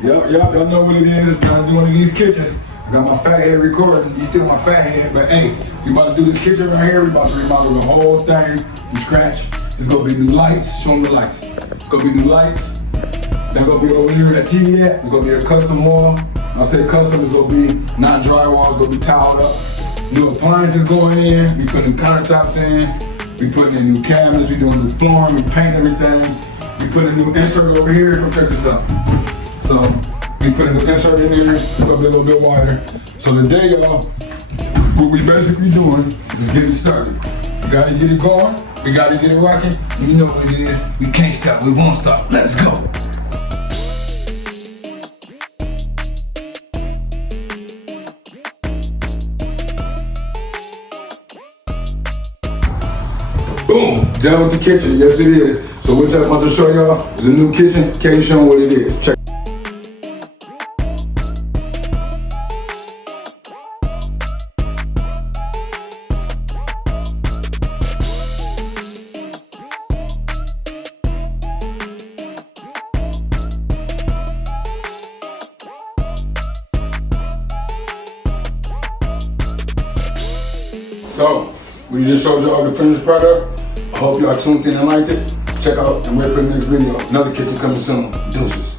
Y'all know what it is. I'm doing in these kitchens. I got my fat head recording. You still my fat head, but hey, we about to do this kitchen right here. We about to remodel the whole thing from scratch. It's gonna be new lights. Show them the lights. It's gonna be new lights. They're gonna be over here where that TV at. It's gonna be a custom wall. When I say custom, it's gonna be not drywall. It's gonna be tiled up. New appliances going in. We putting countertops in. We putting in new cabinets. We doing new flooring. We paint everything. We put a new insert over here. Come check this out. So we put a new insert in there. It's gonna be a little bit wider. So today, y'all, what we basically doing is getting started. We gotta get it going. We gotta get it rocking. You know what it is. We can't stop. We won't stop. Let's go. Boom, done with the kitchen. Yes, it is. So what I'm about to show y'all is a new kitchen. Can't show them what it is. Check. So, we just showed y'all the finished product. I hope y'all tuned in and liked it. Check out and wait for the next video. Another kitchen coming soon. Deuces.